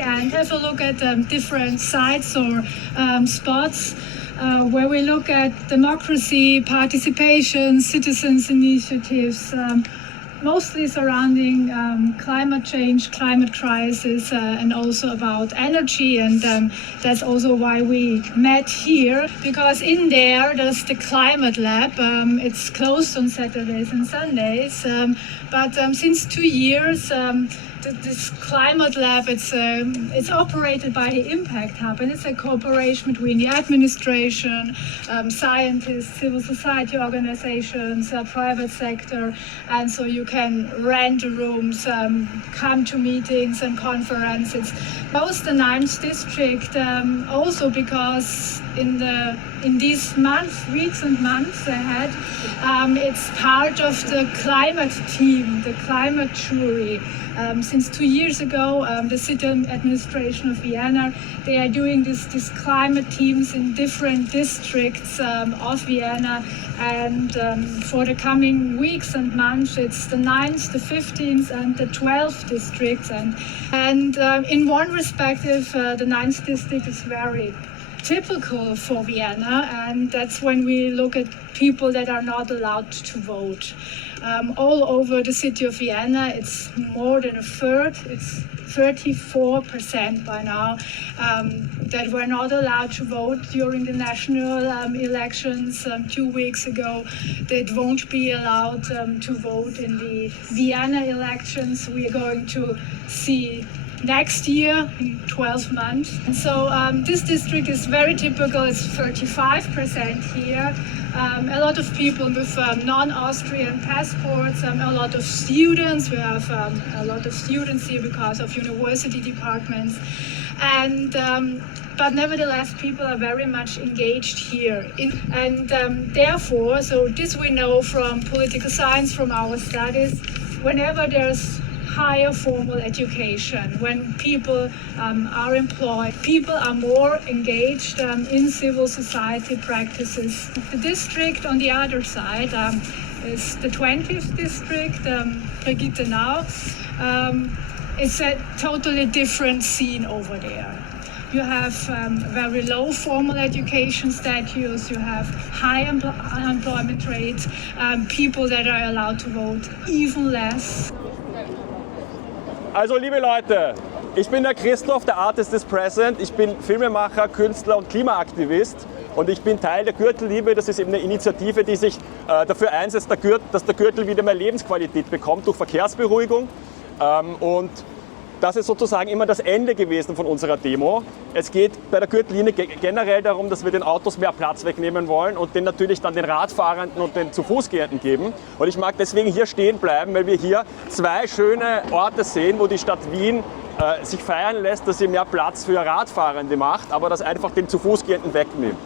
And have a look at different sites or spots where we look at democracy, participation, citizens' initiatives, mostly surrounding climate change, climate crisis, and also about energy. And that's also why we met here, because in there's the climate lab. It's closed on Saturdays and Sundays, but since 2 years, this climate lab, it's operated by the Impact Hub, and it's a cooperation between the administration, scientists, civil society organizations, private sector, and so you can rent the rooms, come to meetings and conferences. Most the 9th district, also because in these weeks and months ahead, it's part of the climate team, the climate jury. Since 2 years ago, the city administration of Vienna, they are doing these climate teams in different districts of Vienna, and for the coming weeks and months, it's the 9th, the 15th, and the 12th districts, and in one perspective, the 9th district is very typical for Vienna, and that's when we look at people that are not allowed to vote. All over the city of Vienna, it's more than a third, it's 34% by now, that were not allowed to vote during the national elections 2 weeks ago, that won't be allowed to vote in the Vienna elections we are going to see next year, in 12 months. And so this district is very typical, it's 35% here. A lot of people with non-Austrian passports, a lot of students. We have a lot of students here because of university departments. And but nevertheless, people are very much engaged here. Therefore, so this we know from political science, from our studies, whenever there's higher formal education, when people are employed, people are more engaged in civil society practices. The district on the other side is the 20th district, Brigitte now. It's a totally different scene over there. You have very low formal education status, you have high unemployment rates, people that are allowed to vote even less. Also liebe Leute, ich bin der Christoph, der Artist is Present. Ich bin Filmemacher, Künstler und Klimaaktivist und ich bin Teil der Gürtelliebe. Das ist eben eine Initiative, die sich dafür einsetzt, dass der Gürtel wieder mehr Lebensqualität bekommt durch Verkehrsberuhigung. Und das ist sozusagen immer das Ende gewesen von unserer Demo. Es geht bei der Gürtellinie generell darum, dass wir den Autos mehr Platz wegnehmen wollen und den natürlich dann den Radfahrenden und den Zu-Fuß-Gehenden geben. Und ich mag deswegen hier stehen bleiben, weil wir hier 2 schöne Orte sehen, wo die Stadt Wien sich feiern lässt, dass sie mehr Platz für Radfahrende macht, aber das einfach den Zu-Fuß-Gehenden wegnimmt.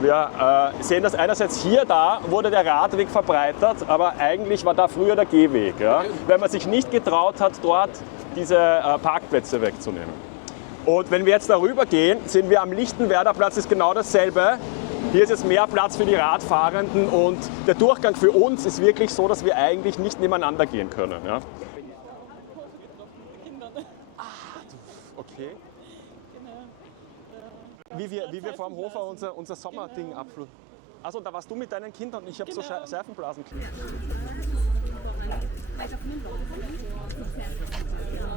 Wir sehen das einerseits hier, da wurde der Radweg verbreitert, aber eigentlich war da früher der Gehweg, ja? Weil man sich nicht getraut hat, dort diese Parkplätze wegzunehmen. Und wenn wir jetzt darüber gehen, sehen wir am Lichtenwerder Platz ist genau dasselbe. Hier ist jetzt mehr Platz für die Radfahrenden und der Durchgang für uns ist wirklich so, dass wir eigentlich nicht nebeneinander gehen können. Ja? Okay. Wie wir vor dem Hofer unser Sommerding abfluten. Achso, da warst du mit deinen Kindern und ich habe so Seifenblasen gekriegt.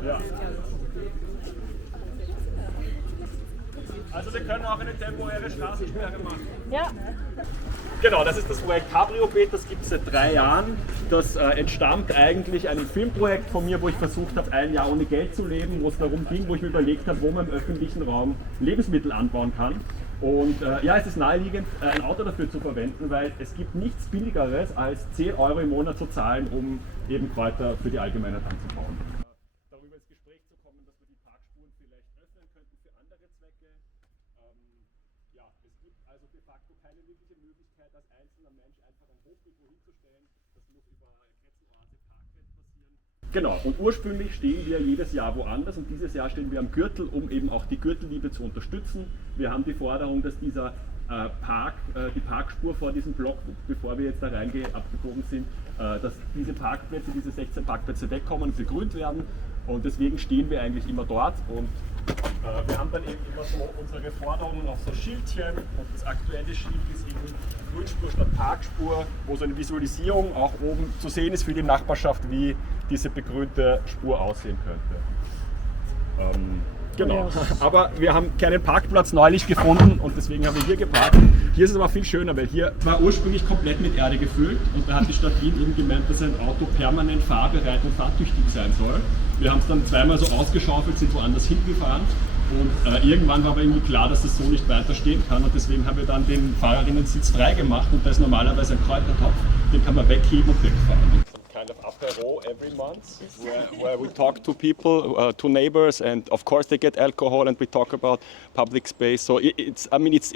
Ja. Also wir können auch eine temporäre Straßensperre machen. Ja. Genau, das ist das Projekt Cabrio-Beet, das gibt es seit 3 Jahren. Das entstammt eigentlich einem Filmprojekt von mir, wo ich versucht habe, 1 Jahr ohne Geld zu leben, wo es darum ging, wo ich mir überlegt habe, wo man im öffentlichen Raum Lebensmittel anbauen kann. Und ja, es ist naheliegend, ein Auto dafür zu verwenden, weil es gibt nichts Billigeres, als 10 € im Monat zu zahlen, um eben Kräuter für die Allgemeinheit anzubauen. Darüber ins Gespräch zu kommen, dass wir die Parkspuren vielleicht öffnen könnten für andere Zwecke. Ja, es gibt also de facto keine wirkliche Möglichkeit, als einzelner Mensch einfach ein Hofdepot hinzustellen, das muss über Ketzenorte Parkplätze passieren. Genau, und ursprünglich stehen wir jedes Jahr woanders und dieses Jahr stehen wir am Gürtel, um eben auch die Gürtelliebe zu unterstützen. Wir haben die Forderung, dass dieser die Parkspur vor diesem Block, bevor wir jetzt da abgebogen sind, dass diese Parkplätze, diese 16 Parkplätze wegkommen und begrünt werden. Und deswegen stehen wir eigentlich immer dort und Wir haben dann eben immer so unsere Forderungen auf so Schildchen und das aktuelle Schild ist eben Grünspur statt Parkspur, wo so eine Visualisierung auch oben zu sehen ist für die Nachbarschaft, wie diese begrünte Spur aussehen könnte. Genau, aber wir haben keinen Parkplatz neulich gefunden und deswegen haben wir hier geparkt. Hier ist es aber viel schöner, weil hier war ursprünglich komplett mit Erde gefüllt und da hat die Stadt Wien eben gemeint, dass ein Auto permanent fahrbereit und fahrtüchtig sein soll. Wir haben es dann zweimal so ausgeschaufelt, sind woanders hingefahren und irgendwann war aber irgendwie klar, dass es so nicht weiter stehen kann und deswegen haben wir dann den Fahrerinnensitz frei gemacht und da ist normalerweise ein Kräutertopf, den kann man wegheben und wegfahren. Kind of apéro every month where we talk to people, to neighbors, and of course they get alcohol and we talk about public space. So it's a mix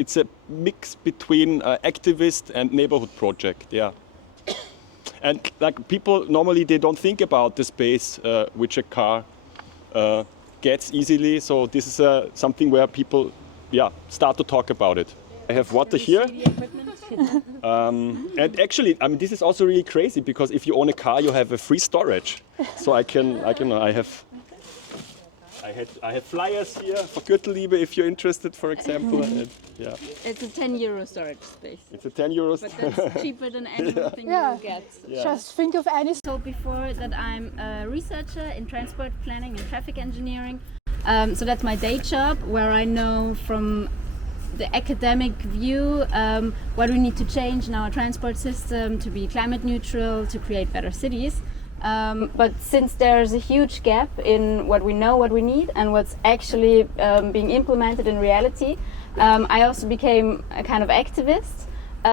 between activist and neighborhood project, yeah. And like people normally they don't think about the space which a car gets easily. So this is something where people, start to talk about it. I have water here. And actually, I mean, this is also really crazy because if you own a car, you have a free storage. So I have flyers here for Gürtelliebe if you're interested, for example. And, yeah. It's a 10 euro storage space. It's a 10 euros. But that's cheaper than anything you get. Yeah. Just think of any. So before that, I'm a researcher in transport planning and traffic engineering. So that's my day job, where I know from the academic view what we need to change in our transport system to be climate neutral, to create better cities. But since there's a huge gap in what we know, what we need, and what's actually being implemented in reality, I also became a kind of activist.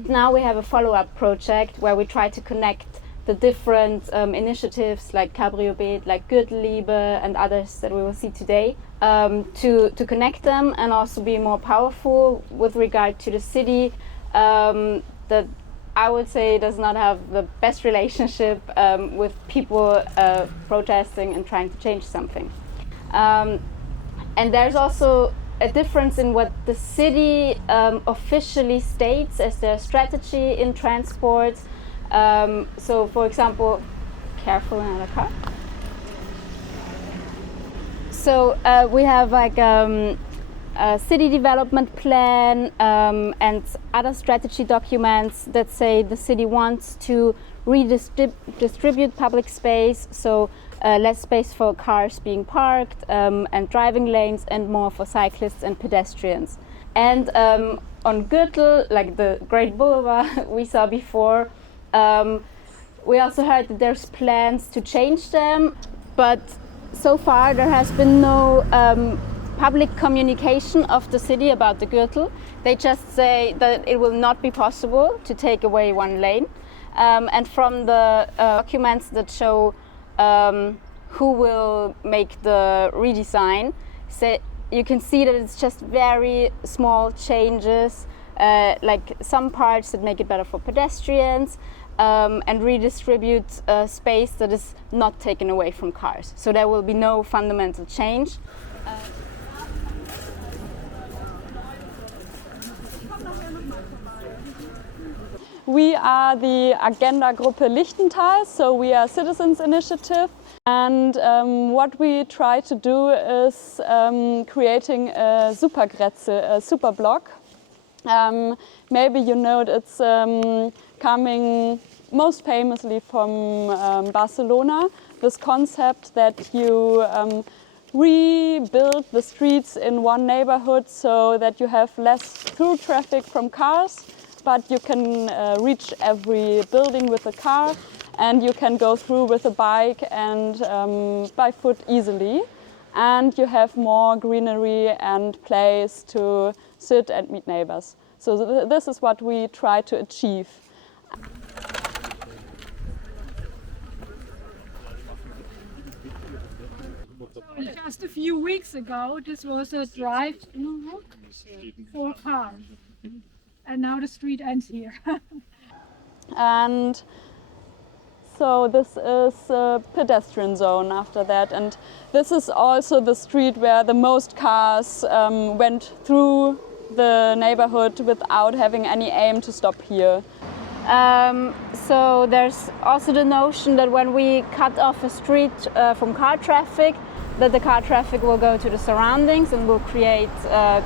Now we have a follow-up project where we try to connect the different initiatives like Cabriobet, like Gürtelliebe and others that we will see today, to connect them and also be more powerful with regard to the city that I would say does not have the best relationship with people protesting and trying to change something. And there's also a difference in what the city officially states as their strategy in transport. So, for example, careful in the car. So we have like a city development plan and other strategy documents that say the city wants to redistribute public space, so less space for cars being parked and driving lanes, and more for cyclists and pedestrians. And on Gürtel, like the Great Boulevard we saw before, we also heard that there's plans to change them, but so far there has been no public communication of the city about the Gürtel. They just say that it will not be possible to take away one lane. And from the documents that show who will make the redesign, you can see that it's just very small changes, like some parts that make it better for pedestrians, and redistribute space that is not taken away from cars. So there will be no fundamental change. We are the Agenda Gruppe Lichtental, so we are a citizens initiative, and what we try to do is creating a Supergrätze, a super block. Maybe you know it's coming most famously from Barcelona, this concept that you rebuild the streets in one neighborhood so that you have less through traffic from cars, but you can reach every building with a car, and you can go through with a bike and by foot easily, and you have more greenery and place to sit and meet neighbors. So this is what we try to achieve. Just a few weeks ago, this was a drive for cars, and now the street ends here. And so this is a pedestrian zone after that, and this is also the street where the most cars went through the neighborhood without having any aim to stop here. So there's also the notion that when we cut off a street from car traffic, that the car traffic will go to the surroundings and will create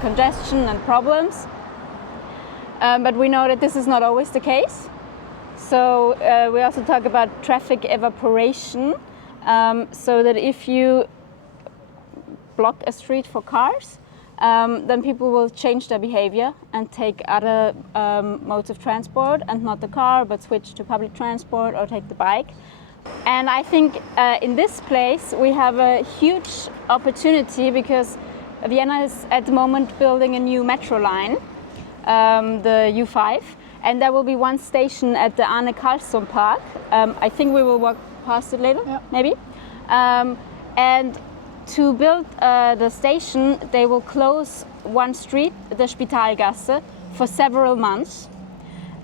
congestion and problems. But we know that this is not always the case. So we also talk about traffic evaporation, so that if you block a street for cars, then people will change their behavior and take other modes of transport, and not the car, but switch to public transport or take the bike. And I think in this place we have a huge opportunity, because Vienna is at the moment building a new metro line, the U5, and there will be one station at the Arne Karlsson Park. I think we will walk past it later, yeah. Maybe. And to build the station, they will close one street, the Spitalgasse, for several months.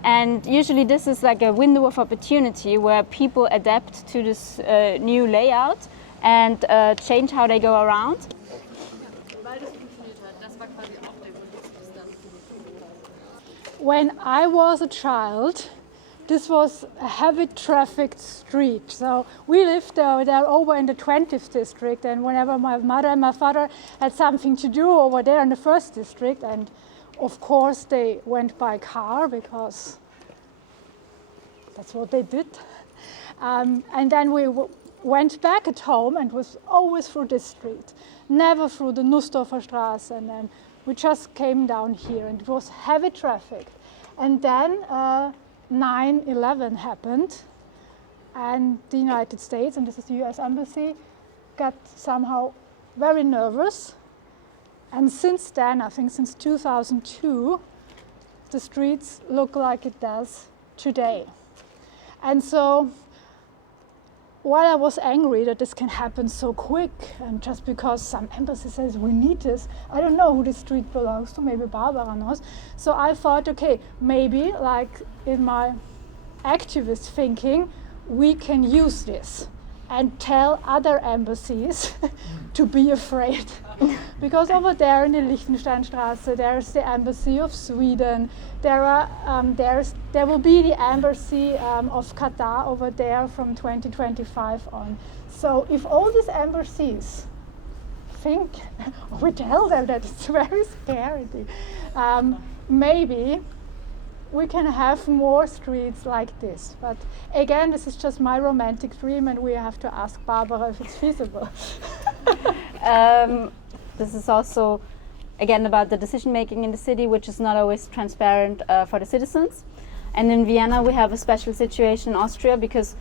And usually this is like a window of opportunity where people adapt to this new layout and change how they go around. When I was a child, this was a heavy trafficked street. So we lived there over in the 20th district, and whenever my mother and my father had something to do over there in the 1st district, and of course they went by car because that's what they did. And then we went back at home and was always through this street, never through the Nussdorfer Straße, and then we just came down here and it was heavy traffic. And then 9/11 happened, and the United States, and this is the US Embassy, got somehow very nervous. And since then, I think since 2002, the streets look like it does today. And so while I was angry that this can happen so quick, and just because some embassy says we need this, I don't know who this street belongs to, maybe Barbara knows. So I thought, okay, maybe like in my activist thinking, we can use this and tell other embassies to be afraid. Because over there in the Liechtensteinstraße, there's the embassy of Sweden. There will be the embassy of Qatar over there from 2025 on. So if all these embassies think, we tell them that it's very scary, maybe we can have more streets like this. But again, this is just my romantic dream, and we have to ask Barbara if it's feasible. This is also, again, about the decision making in the city, which is not always transparent for the citizens. And in Vienna, we have a special situation in Austria because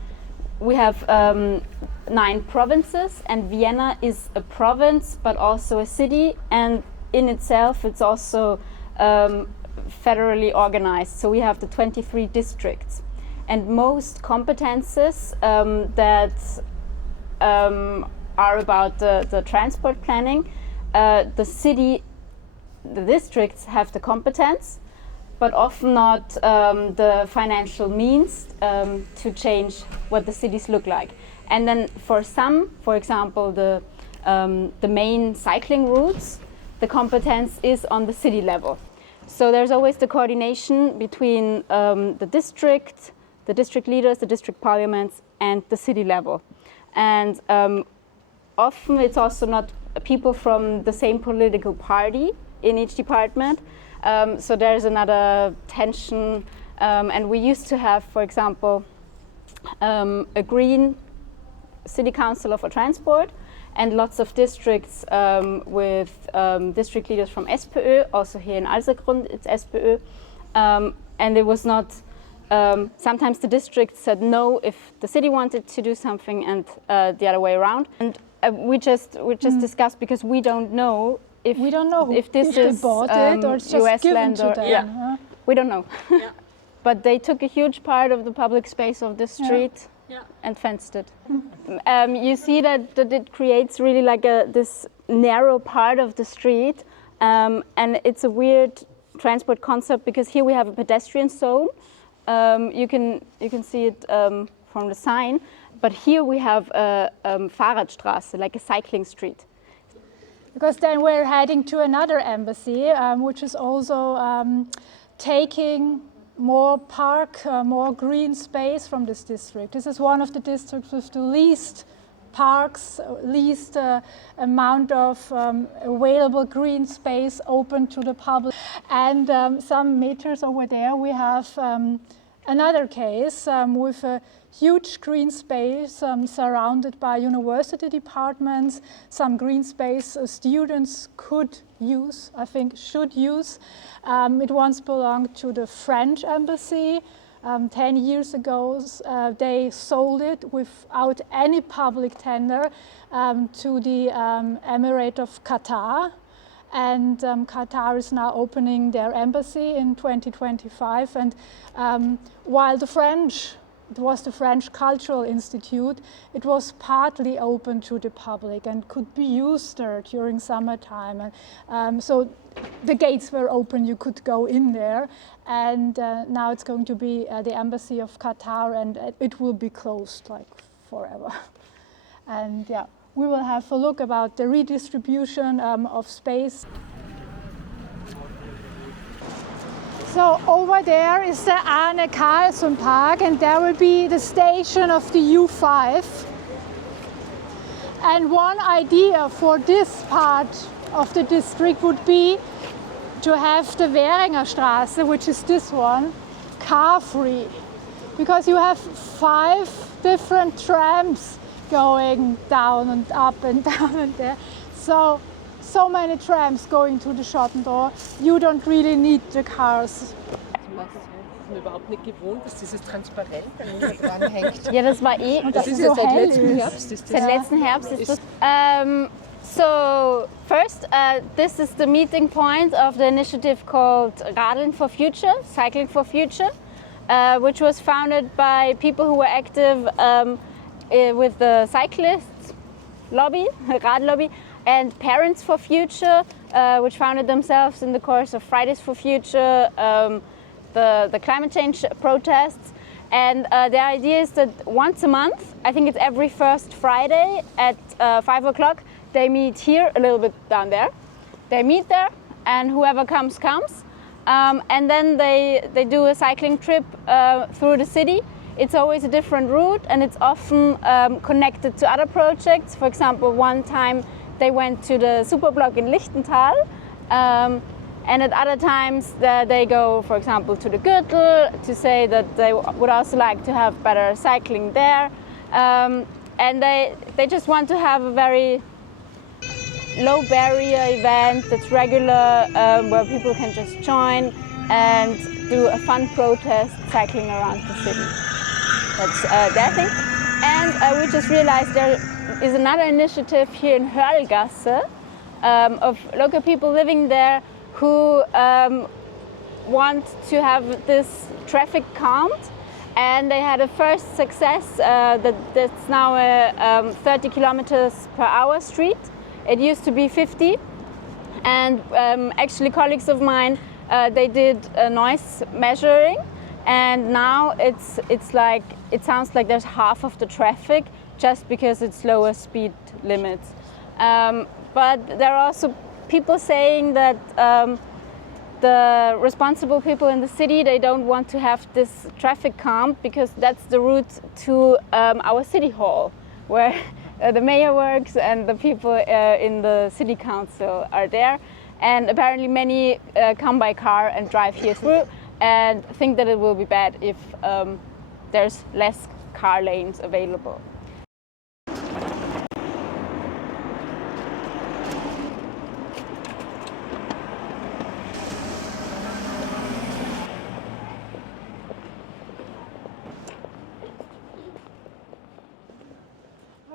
we have 9 provinces, and Vienna is a province, but also a city, and in itself, it's also federally organized. So we have the 23 districts, and most competences that are about the transport planning, the districts have the competence, but often not the financial means to change what the cities look like. And then for some, for example, the main cycling routes, the competence is on the city level. So there's always the coordination between the district leaders, the district parliaments, and the city level. And often it's also not people from the same political party in each department. So there's another tension. And we used to have, for example, a green city councillor for transport, and lots of districts with district leaders from SPÖ, also here in Alsergrund it's SPÖ. And it was not, sometimes the district said no if the city wanted to do something, and the other way around. And we just discussed, because we don't know if this is bought it or it's just US given land to or them. yeah, Huh? we don't know. Yeah. But they took a huge part of the public space of the street. Yeah. And fenced it. You see that it creates really like this narrow part of the street, and it's a weird transport concept, because here we have a pedestrian zone. You can see it from the sign, but here we have a Fahrradstraße, like a cycling street. Because then we're heading to another embassy, which is also taking more park, more green space from this district. This is one of the districts with the least parks, least amount of available green space open to the public. And some meters over there we have another case with a huge green space surrounded by university departments, some green space students could use, I think should use. It once belonged to the French embassy. 10 years ago, they sold it without any public tender to the Emirate of Qatar. And Qatar is now opening their embassy in 2025. And while it was the French Cultural Institute, it was partly open to the public and could be used there during summertime. And so the gates were open, you could go in there. And now it's going to be the embassy of Qatar, and it will be closed like forever. And yeah, we will have a look about the redistribution of space. So over there is the Arne Carlsson Park, and there will be the station of the U5. And one idea for this part of the district would be to have the Währinger Straße, which is this one, car-free. Because you have 5 different trams going down and up and down and there. So many trams going to the Schottendorf, you don't really need the cars. Ich bin überhaupt nicht gewohnt, dass dieses Transparent dann dran hängt. Ja, das war Das ist ja so seit hell letztem ist. Herbst. Ist das Seit letzten Herbst ist das. So first, this is the meeting point of the initiative called Radeln for Future, Cycling for Future, which was founded by people who were active with the cyclists lobby, Rad lobby, and Parents for Future, which founded themselves in the course of Fridays for Future, the climate change protests. And the idea is that once a month, I think it's every first Friday at 5 o'clock, they meet here, a little bit down there. They meet there, and whoever comes, comes. And then they do a cycling trip through the city. It's always a different route, and it's often connected to other projects. For example, one time they went to the Superblock in Lichtental, and at other times they go, for example, to the Gürtel to say that they would also like to have better cycling there. And they just want to have a very low barrier event that's regular, where people can just join and do a fun protest cycling around the city. That's their thing. And we just realized there is another initiative here in Hörlgasse of local people living there who want to have this traffic calmed. And they had a first success that's now a 30 kilometers per hour street. It used to be 50. And actually colleagues of mine, they did noise measuring. And now it's like, it sounds like there's half of the traffic just because it's lower speed limits. But there are also people saying that the responsible people in the city, they don't want to have this traffic calmed because that's the route to our city hall, where the mayor works and the people in the city council are there. And apparently many come by car and drive here through and think that it will be bad if there's less car lanes available.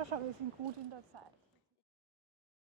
Schau, wir sind gut in der Zeit.